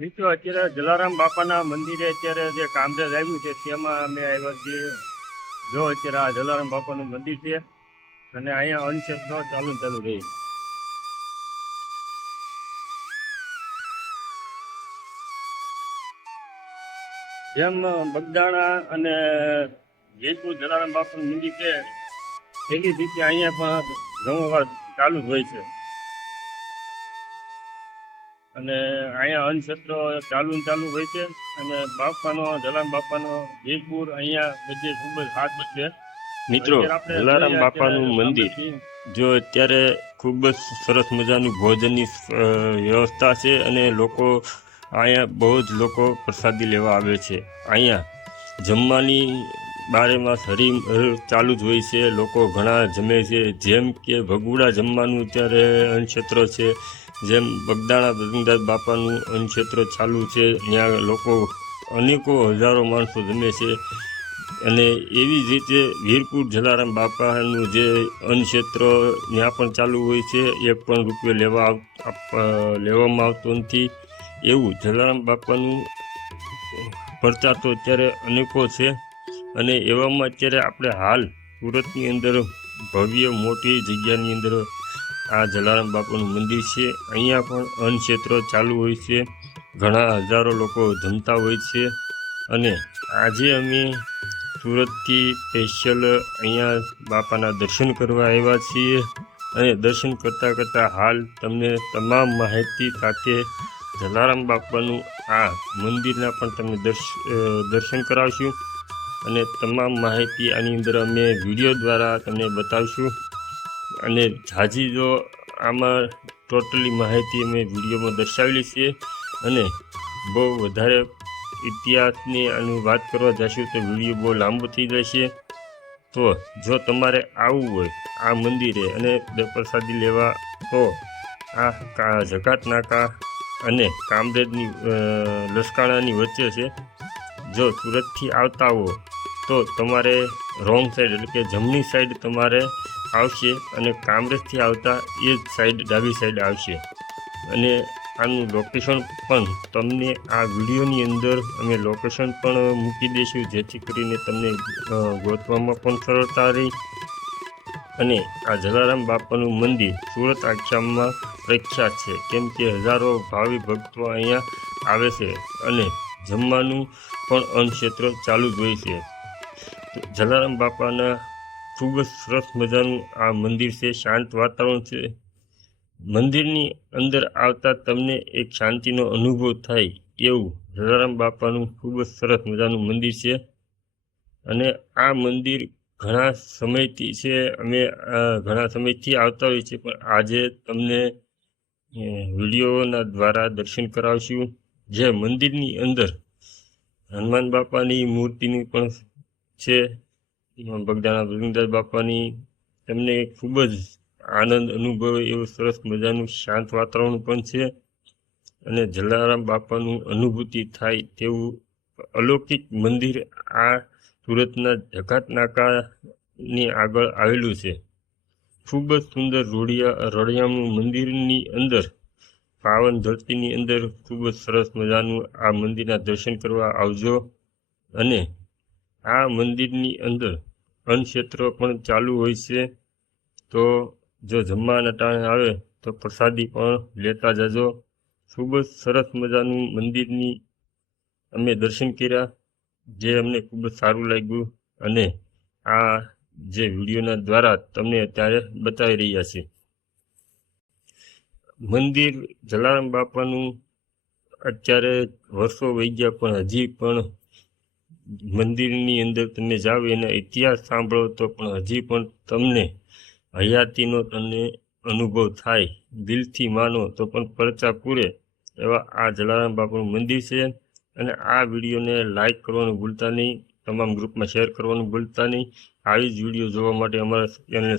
મિત્રો અત્યારે જલારામ બાપાના મંદિરે અત્યારે જે કામકાજ આવ્યું છે તેમાં અમે આવ્યા છીએ. જો અત્યારે આ જલારામ બાપાનું મંદિર છે અને અહીંયા અન્નક્ષેત્ર ચાલુ રહી. જેમ બગદાણા અને જેતપુર જલારામ બાપાનું મંદિર છે એવી રીતે અહીંયા પણ ઘણો ચાલુ જ હોય છે. અને અહીંયા અન્નક્ષેત્ર ચાલુ હોય છે અને બાપાનો જલારામ બાપાનો જેતપુર અહીંયા બધે ખૂબ જ હાથ છે. મિત્રો, જલારામ બાપાનું મંદિર જો અત્યારે ખૂબ જ સરસ મજાનું ભોજનની વ્યવસ્થા છે અને લોકો અહીંયા બહુ જ લોકો પ્રસાદી લેવા આવે છે. અહીંયા જમવાની બારેમાસ હરી ચાલુ જ હોય છે. લોકો ઘણા જમે છે. જેમ કે ભગુડા જમવાનું અત્યારે અન્નક્ષેત્ર છે, જેમ બગદાણા બદ્રીનાથ બાપાનું અન્નક્ષેત્ર ચાલુ છે. ત્યાં લોકો અનેકો હજારો માણસો જમે છે. અને એવી જ રીતે વીરપુર જલારામ બાપાનું જે અન્નક્ષેત્ર ત્યાં પણ ચાલુ હોય છે. એક પણ રૂપિયો લેવામાં આવતો નથી. એવું જલારામ બાપાનું પ્રચાર તો અત્યારે અનેકો છે. અને એવામાં અત્યારે આપણે હાલ સુરતની અંદર ભવ્ય મોટી જગ્યાની અંદર આ જલારામ બાપાનું મંદિર છે. અહીંયા પણ અન્નક્ષેત્ર ચાલુ હોય છે. ઘણા હજારો લોકો જમતા હોય છે. અને આજે અમે સુરતથી સ્પેશિયલ અહીંયા બાપાના દર્શન કરવા આવ્યા છીએ. અને દર્શન કરતાં હાલ તમને તમામ માહિતી સાથે જલારામ બાપાનું આ મંદિરના પણ તમને દર્શન કરાવશું. અને તમામ માહિતી આની અંદર અમે વિડીયો દ્વારા તમને બતાવશું. અને ઝાઝી જો આમાં ટોટલી માહિતી અમે વિડીયોમાં દર્શાવેલી છે. અને બહુ વધારે ઇતિહાસની આની વાત કરવા જશું તો વિડીયો બહુ લાંબો થઈ જશે. તો જો તમારે આવવું હોય આ મંદિરે અને પ્રસાદી લેવા તો આ જકાત નાકા અને કામરેજની લસકાણાની વચ્ચે છે. જો સુરતથી આવતા હો તો તમારે રોંગ સાઈડ એટલે કે જમણી સાઈડ તમારે આવશે અને કામરેજથી આવતા એ જ સાઈડ ડાબી સાઈડ આવશે. અને આનું લોકેશન પણ તમને આ વિડીયોની અંદર અમે લોકેશન પણ મૂકી દઈશું, જેથી કરીને તમને ગોતવામાં પણ સરળતા રહી. અને આ જલારામ બાપાનું મંદિર સુરત આખ્યામાં પ્રખ્યાત છે, કેમ કે હજારો ભાવિ ભક્તો અહીંયા આવે છે. અને જમવાનું પણ અન્નક્ષેત્ર ચાલુ જ હોય છે. જલારામ બાપાના ખૂબ જ સરસ મજાનું આ મંદિર છે. શાંત વાતાવરણ છે. મંદિરની અંદર આવતા તમને એક શાંતિનો અનુભવ થાય એવું જલારામ બાપાનું ખૂબ જ સરસ મજાનું મંદિર છે. અને આ મંદિર ઘણા સમયથી છે, અમે ઘણા સમયથી આવતા હોઈએ છીએ, પણ આજે તમને વિડીયોના દ્વારા દર્શન કરાવશું. જે મંદિરની અંદર હનુમાન બાપાની મૂર્તિની પણ છે, બગદાણા બદ્રીનાથ બાપાની. તમને ખૂબ જ આનંદ અનુભવે એવું સરસ મજાનું શાંત વાતાવરણ પણ છે. અને જલારામ બાપાનું અનુભૂતિ થાય તેવું અલૌકિક મંદિર આ સુરતના જકાત નાકાની આગળ આવેલું છે. ખૂબ જ સુંદર રળિયામણું મંદિરની અંદર પાવન ધરતીની અંદર ખૂબ જ સરસ મજાનું આ મંદિરના દર્શન કરવા આવજો. અને આ મંદિરની અંદર અન્નક્ષેત્ર પણ ચાલુ હોય છે. તો જો જમવાના ટાણે આવે તો પ્રસાદી પણ લેતા જજો. ખૂબ જ સરસ મજાનું મંદિરની અમે દર્શન કર્યા, જે અમને ખૂબ જ સારું લાગ્યું. અને આ જે વિડીયોના દ્વારા તમને અત્યારે બતાવી રહ્યા છે. મંદિર જલારામ બાપાનું અત્યારે વર્ષો વહી ગયા, પણ હજી પણ મંદિરની અંદર તમે જાઓ એના ઇતિહાસ સાંભળો તો પણ હજી પણ તમને હયાતીનો તમને અનુભવ થાય. દિલથી માનો તો પણ પરચા પૂરે એવા આ જલારામ બાપાનું મંદિર છે. અને આ વિડીયોને લાઈક કરવાનું ભૂલતા નહીં, તમામ ગ્રુપમાં શેર કરવાનું ભૂલતા નહીં. આવી જ વિડીયો જોવા માટે અમારા ચેનલને